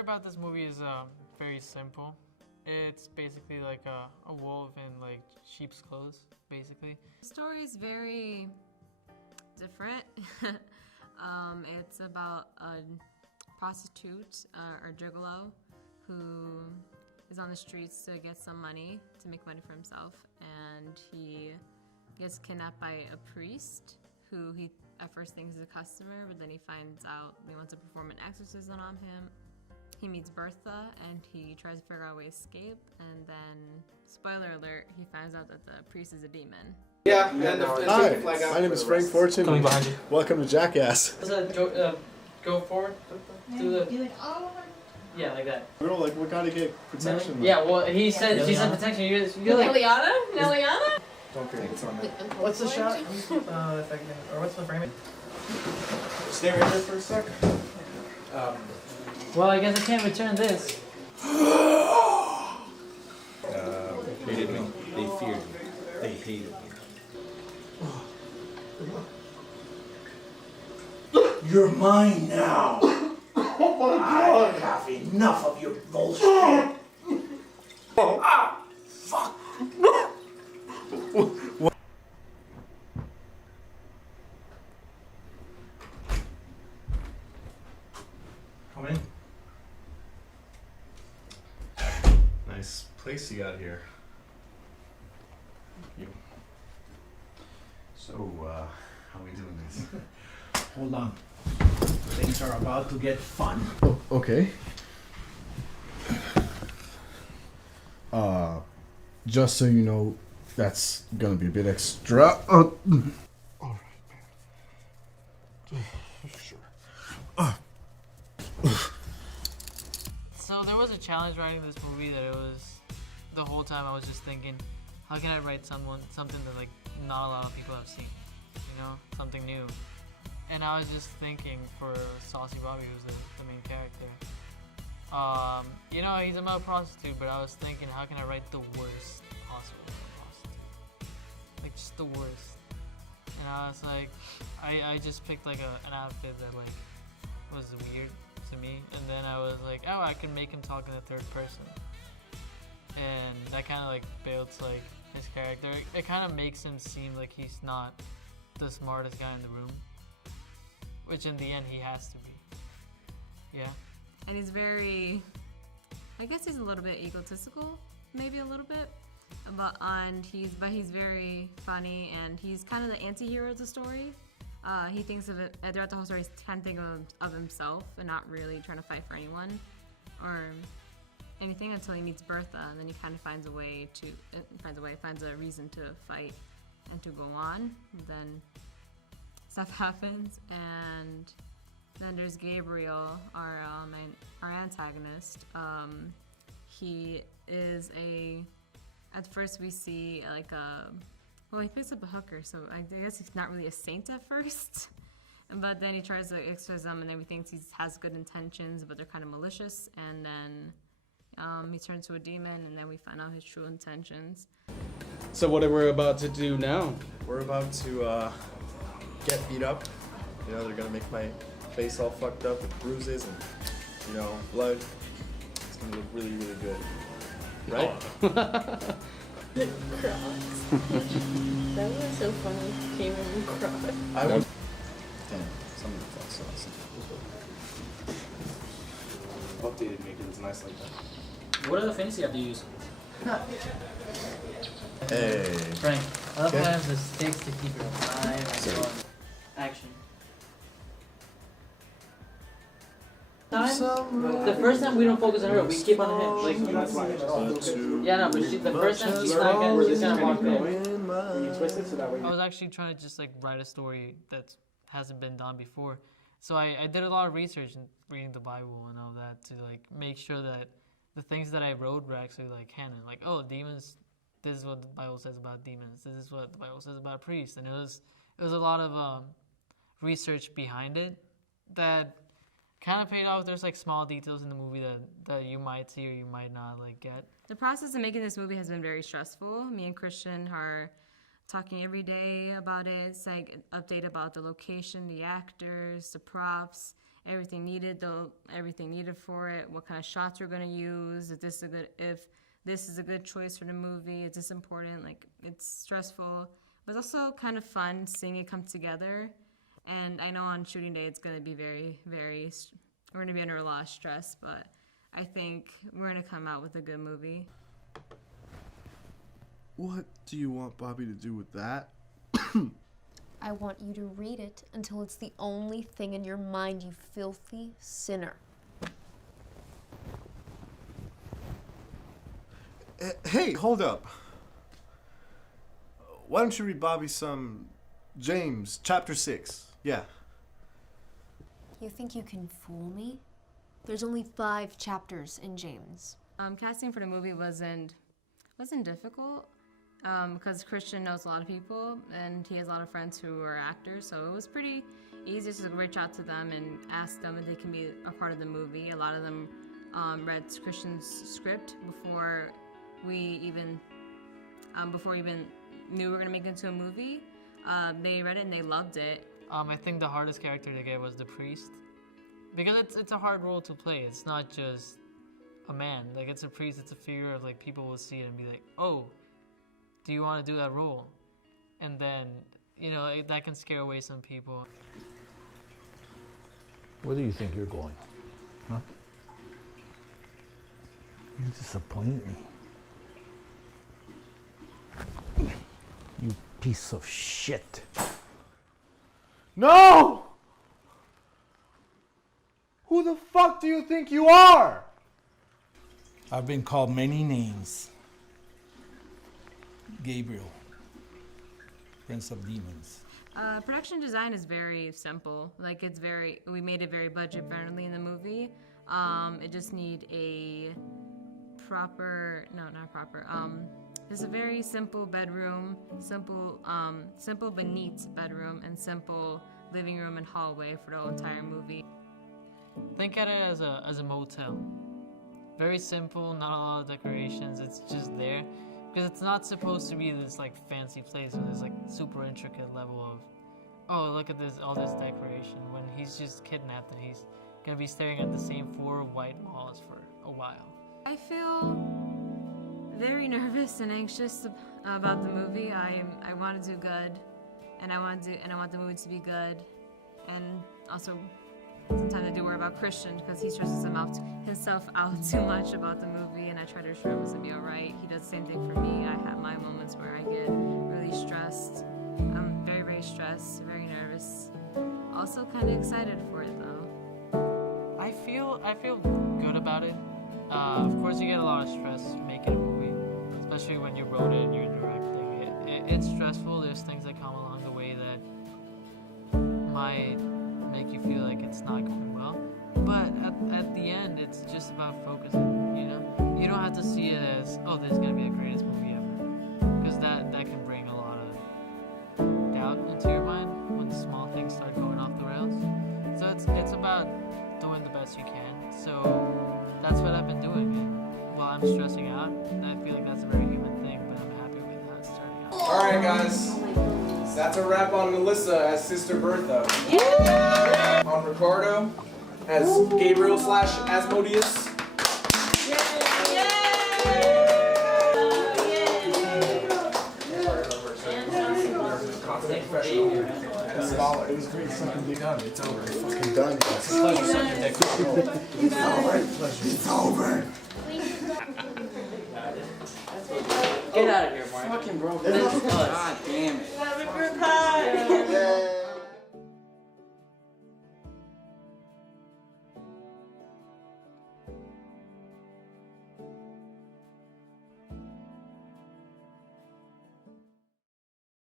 story about this movie is very simple. It's basically like a wolf in like sheep's clothes, basically. The story is very different. It's about a prostitute or gigolo who is on the streets to get some money, to make money for himself, and he gets kidnapped by a priest who he at first thinks is a customer, but then he finds out they want to perform an exorcism on him. He meets Bertha and he tries to figure out a way to escape, and then, spoiler alert, he finds out that the priest is a demon. Yeah, Hi, my name is Frank Fortune. Coming behind you. Welcome to Jackass. Go forward. Do it all over. Yeah, like that. Girl, like, we gotta get protection. Yeah, well, he said she said protection. You're like. Neliana? Don't think it's on there. What's the shot? If I can, or what's the framing? Stay right there for a sec. Well, I guess I can't return this. They hated me. They feared me. They hated me. You're mine now. I have enough of your bullshit. Ah, fuck. Come in. Nice place you got here. Thank you. So, how are we doing this? Hold on. Things are about to get fun. Oh, okay. Just so you know, that's gonna be a bit extra. All right, man. Sure. So there was a challenge writing this movie that it was, the whole time I was just thinking, how can I write something that like not a lot of people have seen, you know, something new. And I was just thinking for Saucy Bobby, who's the main character, you know, he's a male prostitute, but I was thinking, how can I write the worst possible male prostitute? Like, just the worst. And I was like, I just picked like an outfit that like was weird to me, and then I was like, oh, I can make him talk in the third person. And that kind of like builds like his character. It kind of makes him seem like he's not the smartest guy in the room, which in the end he has to be. Yeah. And he's very, I guess he's a little bit egotistical, maybe a little bit, but he's very funny, and he's kind of the anti-hero of the story. He thinks of it throughout the whole story. He's trying to think of himself and not really trying to fight for anyone or anything until he meets Bertha, and then he kind of finds a reason to fight and to go on. Then stuff happens, and then there's Gabriel, our antagonist. He is at first we see like he picks up a hooker, so I guess he's not really a saint at first. But then he tries to exorcism, and then we think he has good intentions, but they're kind of malicious. And then he turns to a demon, and then we find out his true intentions. So what are we about to do now? We're about to get beat up. You know, they're gonna make my face all fucked up with bruises and, you know, blood. It's gonna look really, really good. Right? Crocs. That was so funny. Came in Crocs. I would. Damn, some of the fuck's awesome. Updated me because it's nice like that. What other fantasy have you used? Hey. Frank, I love Okay. how I have the sticks to keep it alive and going. Action. The first time we don't focus on her, we keep on him. Like, yeah, no, but the first time she's not gonna, she's gonna walk in. I was actually trying to just like write a story that hasn't been done before. So I did a lot of research and reading the Bible and all that to like make sure that the things that I wrote were actually like canon. Like, oh, demons, this is what the Bible says about demons. This is what the Bible says about priests. And it was a lot of research behind it that kind of paid off. There's like small details in the movie that you might see or you might not like get. The process of making this movie has been very stressful. Me and Christian are talking every day about it. It's like an update about the location, the actors, the props. everything needed, for it, what kind of shots we're gonna use, if this is a good choice for the movie, is this important? Like, it's stressful, but it's also kind of fun seeing it come together. And I know on shooting day it's gonna be we're gonna be under a lot of stress, but I think we're gonna come out with a good movie. What do you want Bobby to do with that? I want you to read it until it's the only thing in your mind, you filthy sinner. Hey, hold up. Why don't you read Bobby some James chapter 6? Yeah. You think you can fool me? There's only 5 chapters in James. Casting for the movie wasn't difficult because Christian knows a lot of people and he has a lot of friends who are actors, so it was pretty easy to reach out to them and ask them if they can be a part of the movie. A lot of them read Christian's script before we even knew we were gonna make it into a movie. They read it and they loved it. I think the hardest character to get was the priest, because it's a hard role to play. It's not just a man. Like, it's a priest. It's a figure of, like, people will see it and be like, oh, do you want to do that role? And then, you know, that can scare away some people. Where do you think you're going? Huh? You disappoint me. You piece of shit. No! Who the fuck do you think you are? I've been called many names. Gabriel, Prince of Demons. Production design is very simple. Like, we made it very budget friendly in the movie. It just need a it's a very simple bedroom, simple but neat bedroom, and simple living room and hallway for the whole entire movie. Think at it as a motel. Very simple, not a lot of decorations. It's just there because it's not supposed to be this like fancy place where there's like super intricate level of, oh, look at all this decoration. When he's just kidnapped and he's gonna be staring at the same 4 white walls for a while. I feel very nervous and anxious about the movie. I want to do good, and I want the movie to be good, and also sometimes I do worry about Christian because he stresses himself out too much about the movie, and I try to assure him it's gonna be alright. He does the same thing for me. I have my moments where I get really stressed. I'm very, very stressed, very nervous. Also kind of excited for it though. I feel good about it. Of course, you get a lot of stress making a movie, especially when you wrote it and you're directing it. It's stressful. There's things that come along the way that might make you feel like it's not going well. But at the end, it's just about focusing, you know? You don't have to see it as, oh, this is going to be the greatest movie ever. Because that can bring a lot of doubt into your mind when small things start going off the rails. So it's about doing the best you can. So that's what I've been doing. And while I'm stressing out, I feel like that's a very human thing, but I'm happy with how it's starting out. Alright, guys. That's a wrap on Melissa as Sister Bertha. Yeah! On Ricardo as Gabriel / Asmodeus. It was great sucking dick on. It's over. It's fucking done. It's a pleasure sucking dick. It's over. It's over. Get out of here, Mark. Fucking bro. God damn it. Have a good time.